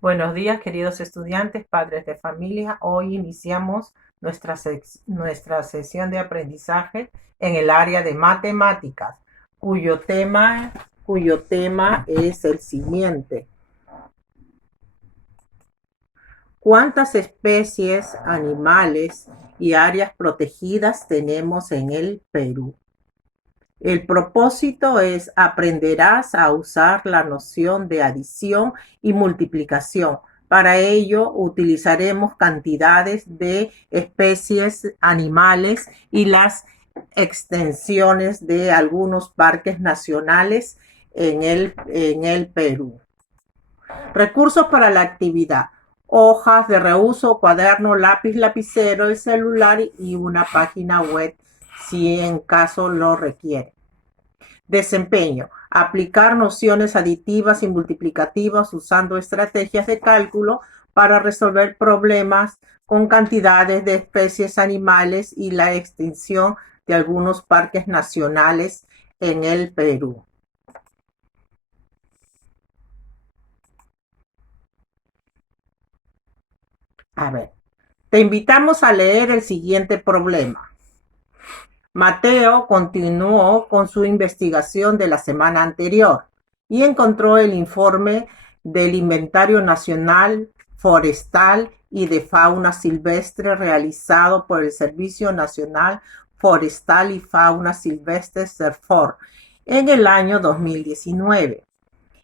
Buenos días, queridos estudiantes, padres de familia. Hoy iniciamos nuestra sesión de aprendizaje en el área de matemáticas, cuyo tema es el siguiente. ¿Cuántas especies animales y áreas protegidas tenemos en el Perú? El propósito es aprenderás a usar la noción de adición y multiplicación. Para ello utilizaremos cantidades de especies animales y las extensiones de algunos parques nacionales en el Perú. Recursos para la actividad: hojas de reuso, cuaderno, lápiz, lapicero, el celular y una página web si en caso lo requiere. Desempeño: aplicar nociones aditivas y multiplicativas usando estrategias de cálculo para resolver problemas con cantidades de especies animales y la extinción de algunos parques nacionales en el Perú. A ver, te invitamos a leer el siguiente problema. Mateo continuó con su investigación de la semana anterior y encontró el informe del Inventario Nacional Forestal y de Fauna Silvestre realizado por el Servicio Nacional Forestal y Fauna Silvestre (SERFOR) en el año 2019.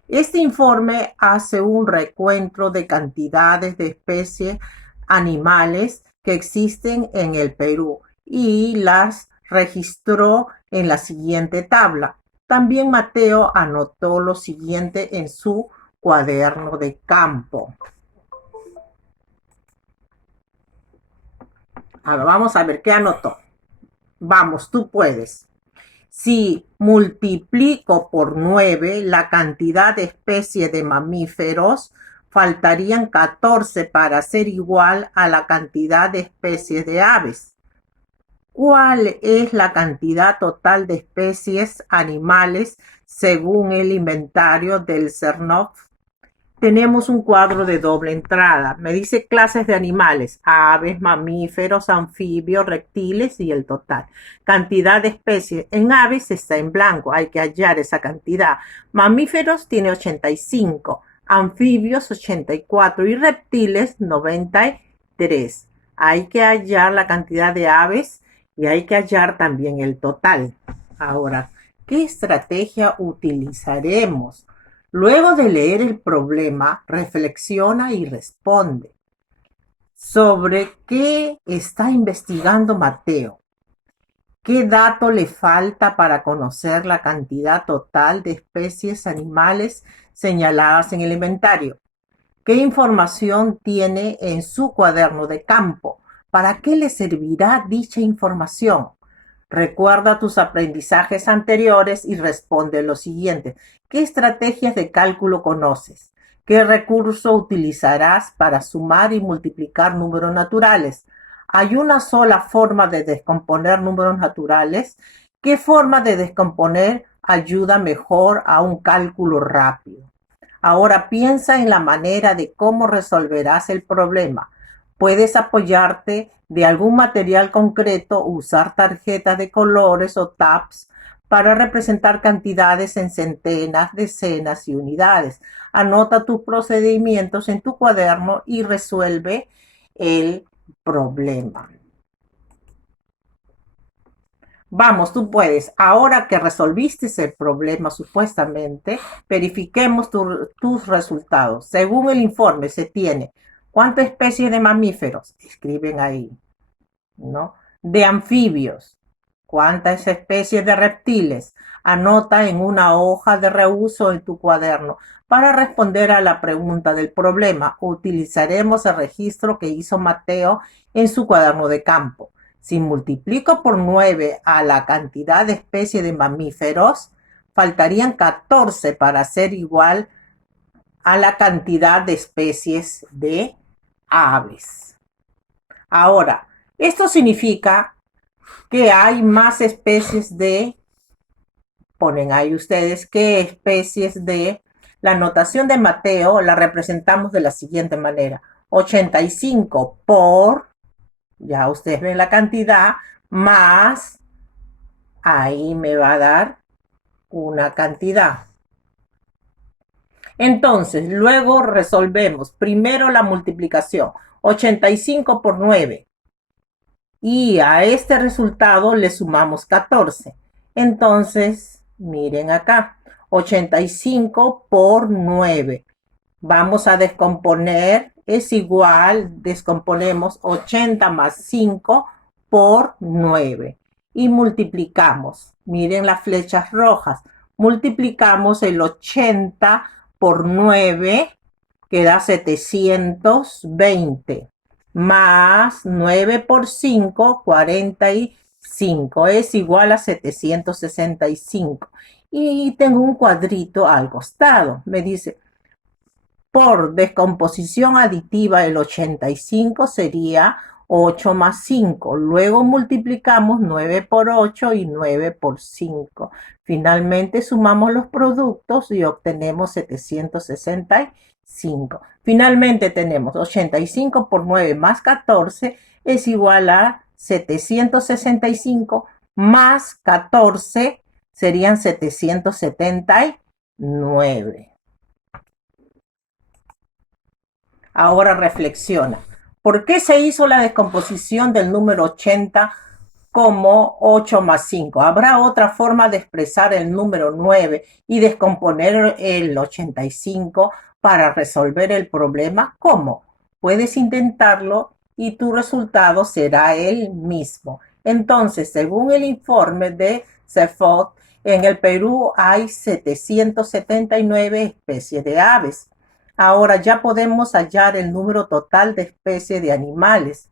Este informe hace un recuento de cantidades de especies animales que existen en el Perú y las registró en la siguiente tabla. También Mateo anotó lo siguiente en su cuaderno de campo. Ahora vamos a ver qué anotó. Vamos, tú puedes. Si multiplico por 9 la cantidad de especies de mamíferos, faltarían 14 para ser igual a la cantidad de especies de aves. ¿Cuál es la cantidad total de especies animales según el inventario del CERNOF? Tenemos un cuadro de doble entrada. Me dice clases de animales: aves, mamíferos, anfibios, reptiles y el total. Cantidad de especies. En aves está en blanco, hay que hallar esa cantidad. Mamíferos tiene 85, anfibios 84 y reptiles 93. Hay que hallar la cantidad de aves y hay que hallar también el total. Ahora, ¿qué estrategia utilizaremos? Luego de leer el problema, reflexiona y responde. ¿Sobre qué está investigando Mateo? ¿Qué dato le falta para conocer la cantidad total de especies animales señaladas en el inventario? ¿Qué información tiene en su cuaderno de campo? ¿Para qué le servirá dicha información? Recuerda tus aprendizajes anteriores y responde lo siguiente. ¿Qué estrategias de cálculo conoces? ¿Qué recurso utilizarás para sumar y multiplicar números naturales? ¿Hay una sola forma de descomponer números naturales? ¿Qué forma de descomponer ayuda mejor a un cálculo rápido? Ahora piensa en la manera de cómo resolverás el problema. Puedes apoyarte de algún material concreto, usar tarjetas de colores o tabs para representar cantidades en centenas, decenas y unidades. Anota tus procedimientos en tu cuaderno y resuelve el problema. Vamos, tú puedes. Ahora que resolviste el problema supuestamente, verifiquemos tus resultados. Según el informe se tiene cuántas especies de mamíferos, escriben ahí, ¿no? De anfibios, cuántas especies de reptiles, anota en una hoja de reuso en tu cuaderno. Para responder a la pregunta del problema, utilizaremos el registro que hizo Mateo en su cuaderno de campo. Si multiplico por 9 a la cantidad de especies de mamíferos, faltarían 14 para ser igual a la cantidad de especies de aves. Ahora, esto significa que hay más especies de, ponen ahí ustedes, qué especies de La notación de Mateo la representamos de la siguiente manera. 85 por, ya ustedes ven la cantidad, más, ahí me va a dar una cantidad. Entonces, luego resolvemos primero la multiplicación. 85 por 9. Y a este resultado le sumamos 14. Entonces, miren acá. 85 por 9. Vamos a descomponer. Es igual, descomponemos 80 más 5 por 9. Y multiplicamos. Miren las flechas rojas. Multiplicamos el 80 por 9, que da 720, más 9 por 5, 45, es igual a 765. Y tengo un cuadrito al costado. Me dice, por descomposición aditiva, el 85 sería 8 más 5. Luego multiplicamos 9 por 8 y 9 por 5. Finalmente sumamos los productos y obtenemos 765. Finalmente tenemos 85 por 9 más 14 es igual a 765 más 14 serían 779. Ahora reflexiona. ¿Por qué se hizo la descomposición del número 80 como 8 más 5? ¿Habrá otra forma de expresar el número 9 y descomponer el 85 para resolver el problema? ¿Cómo? Puedes intentarlo y tu resultado será el mismo. Entonces, según el informe de CEFOT, en el Perú hay 779 especies de aves. Ahora ya podemos hallar el número total de especies de animales.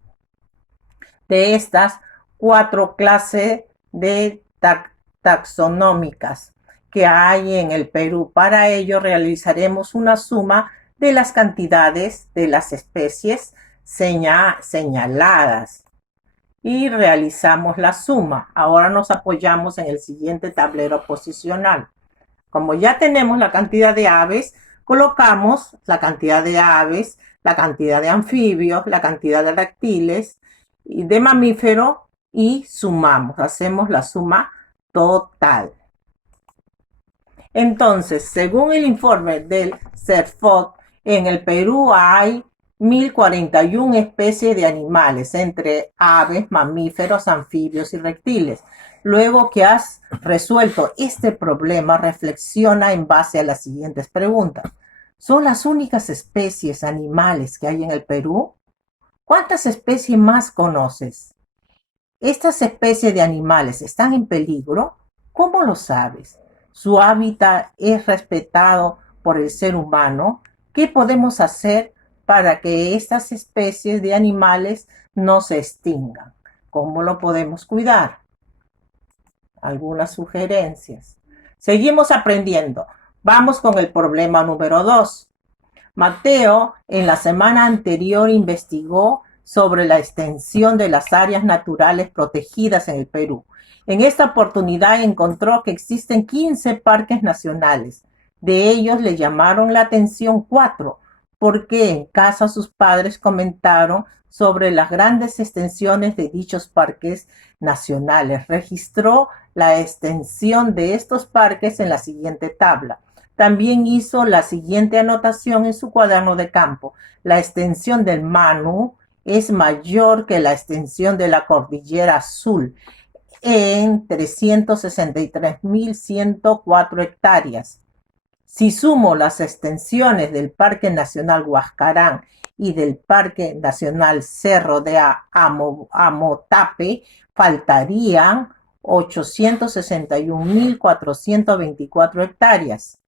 De estas 4 clases de taxonómicas que hay en el Perú. Para ello realizaremos una suma de las cantidades de las especies señaladas y realizamos la suma. Ahora nos apoyamos en el siguiente tablero posicional. Como ya tenemos la cantidad de aves, colocamos la cantidad de aves, la cantidad de anfibios, la cantidad de reptiles y de mamíferos y sumamos, hacemos la suma total. Entonces, según el informe del CERFOT, en el Perú hay 1041 especies de animales, entre aves, mamíferos, anfibios y reptiles. Luego que has resuelto este problema, reflexiona en base a las siguientes preguntas. ¿Son las únicas especies animales que hay en el Perú? ¿Cuántas especies más conoces? ¿Estas especies de animales están en peligro? ¿Cómo lo sabes? ¿Su hábitat es respetado por el ser humano? ¿Qué podemos hacer para que estas especies de animales no se extingan? ¿Cómo lo podemos cuidar? Algunas sugerencias. Seguimos aprendiendo. Vamos con el problema número 2. Mateo en la semana anterior investigó sobre la extensión de las áreas naturales protegidas en el Perú. En esta oportunidad encontró que existen 15 parques nacionales. De ellos le llamaron la atención 4, porque en casa sus padres comentaron sobre las grandes extensiones de dichos parques nacionales. Registró la extensión de estos parques en la siguiente tabla. También hizo la siguiente anotación en su cuaderno de campo. La extensión del Manu es mayor que la extensión de la Cordillera Azul en 363.104 hectáreas. Si sumo las extensiones del Parque Nacional Huascarán y del Parque Nacional Cerro de Amotape, faltarían 861.424 hectáreas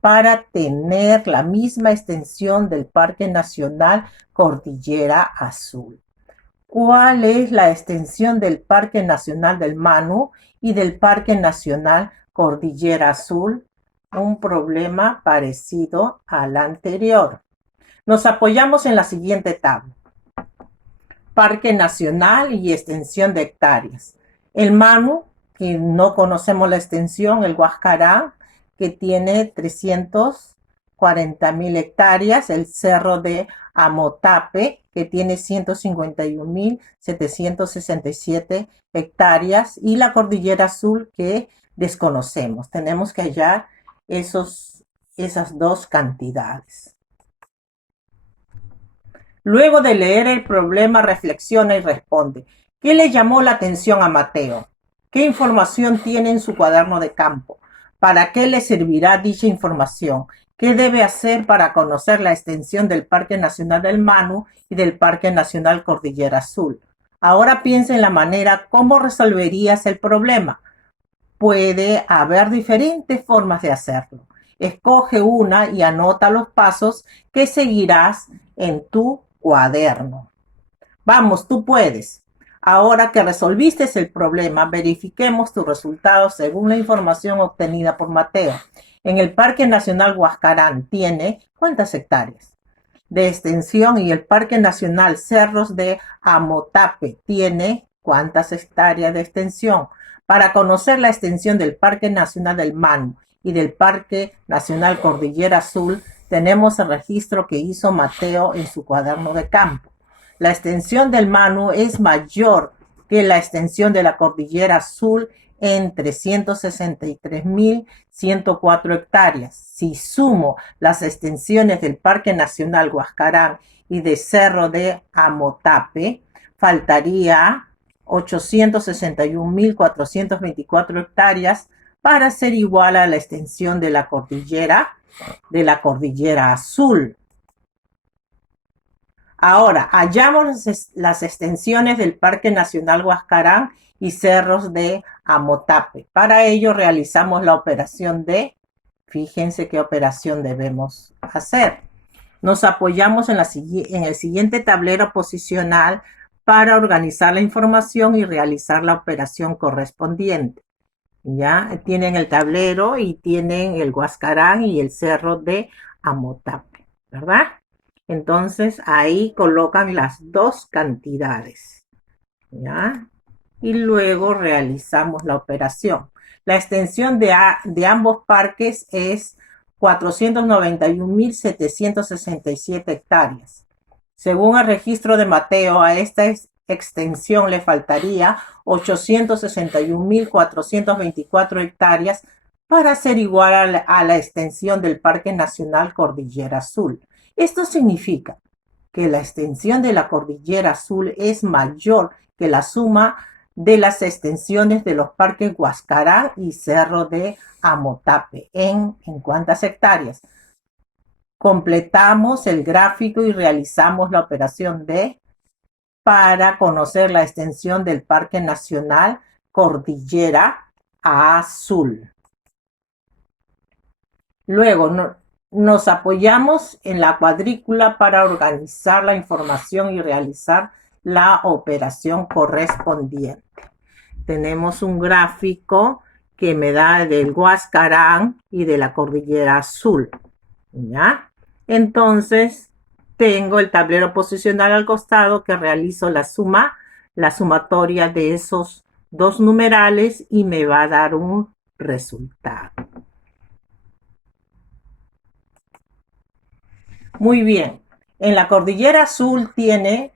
para tener la misma extensión del Parque Nacional Cordillera Azul. ¿Cuál es la extensión del Parque Nacional del Manu y del Parque Nacional Cordillera Azul? Un problema parecido al anterior. Nos apoyamos en la siguiente tabla. Parque Nacional y extensión de hectáreas. El Manu, que no conocemos la extensión, el Huascarán, que tiene 40.000 hectáreas, el cerro de Amotape, que tiene 151.767 hectáreas, y la cordillera azul, que desconocemos. Tenemos que hallar esas dos cantidades. Luego de leer el problema, reflexiona y responde. ¿Qué le llamó la atención a Mateo? ¿Qué información tiene en su cuaderno de campo? ¿Para qué le servirá dicha información? ¿Qué debe hacer para conocer la extensión del Parque Nacional del Manu y del Parque Nacional Cordillera Azul? Ahora piensa en la manera cómo resolverías el problema. Puede haber diferentes formas de hacerlo. Escoge una y anota los pasos que seguirás en tu cuaderno. Vamos, tú puedes. Ahora que resolviste el problema, verifiquemos tus resultados según la información obtenida por Mateo. En el Parque Nacional Huascarán tiene ¿cuántas hectáreas de extensión? Y el Parque Nacional Cerros de Amotape tiene ¿cuántas hectáreas de extensión? Para conocer la extensión del Parque Nacional del Manu y del Parque Nacional Cordillera Azul, tenemos el registro que hizo Mateo en su cuaderno de campo. La extensión del Manu es mayor que la extensión de la Cordillera Azul en 363.104 hectáreas. Si sumo las extensiones del Parque Nacional Huascarán y de Cerro de Amotape, faltaría 861.424 hectáreas para ser igual a la extensión de la Cordillera Azul. Ahora, hallamos las extensiones del Parque Nacional Huascarán y Cerros de Amotape. Para ello realizamos la operación fíjense qué operación debemos hacer. Nos apoyamos en el siguiente tablero posicional para organizar la información y realizar la operación correspondiente. Ya tienen el tablero y tienen el Huascarán y el Cerro de Amotape, ¿verdad? Entonces ahí colocan las dos cantidades, ¿ya? Y luego realizamos la operación. La extensión de ambos parques es 491.767 hectáreas. Según el registro de Mateo, a esta extensión le faltaría 861.424 hectáreas para ser igual a la extensión del Parque Nacional Cordillera Azul. Esto significa que la extensión de la Cordillera Azul es mayor que la suma de las extensiones de los parques Huascarán y Cerro de Amotape. ¿En cuántas hectáreas? Completamos el gráfico y realizamos la operación para conocer la extensión del Parque Nacional Cordillera Azul. Luego nos apoyamos en la cuadrícula para organizar la información y realizar la operación correspondiente. Tenemos un gráfico que me da del Huascarán y de la Cordillera Azul, ¿ya? Entonces, tengo el tablero posicional al costado que realizo la sumatoria de esos dos numerales y me va a dar un resultado. Muy bien. En la Cordillera Azul tiene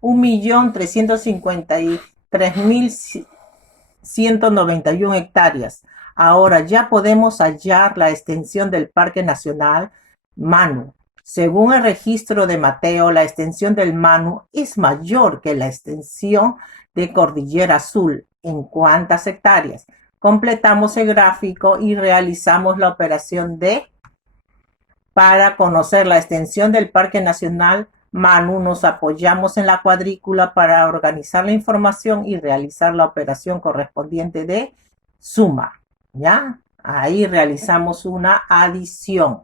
1.353.191 hectáreas. Ahora ya podemos hallar la extensión del Parque Nacional Manu. Según el registro de Mateo, la extensión del Manu es mayor que la extensión de Cordillera Azul. ¿En cuántas hectáreas? Completamos el gráfico y realizamos la operación para conocer la extensión del Parque Nacional Manu. Nos apoyamos en la cuadrícula para organizar la información y realizar la operación correspondiente de suma, ¿ya? Ahí realizamos una adición.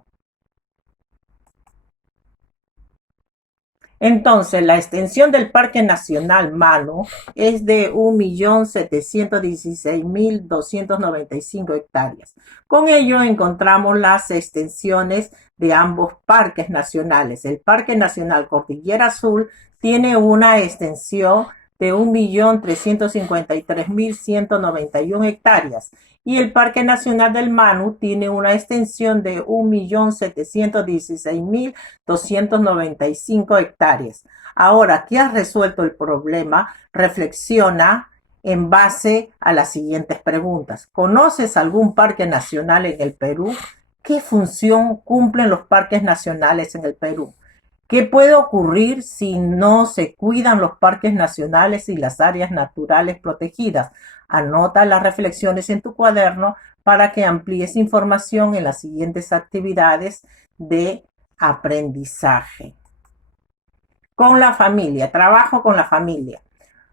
Entonces, la extensión del Parque Nacional Manu es de 1.716.295 hectáreas. Con ello encontramos las extensiones de ambos parques nacionales. El Parque Nacional Cordillera Azul tiene una extensión de 1.353.191 hectáreas y el Parque Nacional del Manu tiene una extensión de 1.716.295 hectáreas. Ahora que has resuelto el problema, reflexiona en base a las siguientes preguntas. ¿Conoces algún parque nacional en el Perú? ¿Qué función cumplen los parques nacionales en el Perú? ¿Qué puede ocurrir si no se cuidan los parques nacionales y las áreas naturales protegidas? Anota las reflexiones en tu cuaderno para que amplíes información en las siguientes actividades de aprendizaje. Con la familia, trabajo con la familia.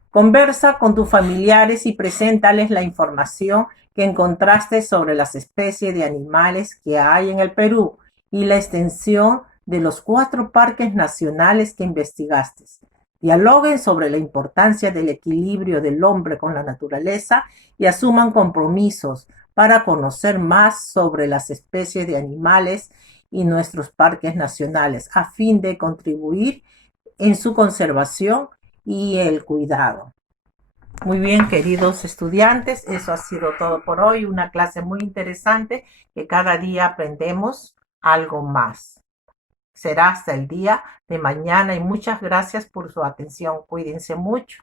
Conversa con tus familiares y preséntales la información que encontraste sobre las especies de animales que hay en el Perú y la extensión de los 4 parques nacionales que investigaste. Dialoguen sobre la importancia del equilibrio del hombre con la naturaleza y asuman compromisos para conocer más sobre las especies de animales y nuestros parques nacionales a fin de contribuir en su conservación y el cuidado. Muy bien, queridos estudiantes, eso ha sido todo por hoy. Una clase muy interesante que cada día aprendemos algo más. Será hasta el día de mañana y muchas gracias por su atención. Cuídense mucho.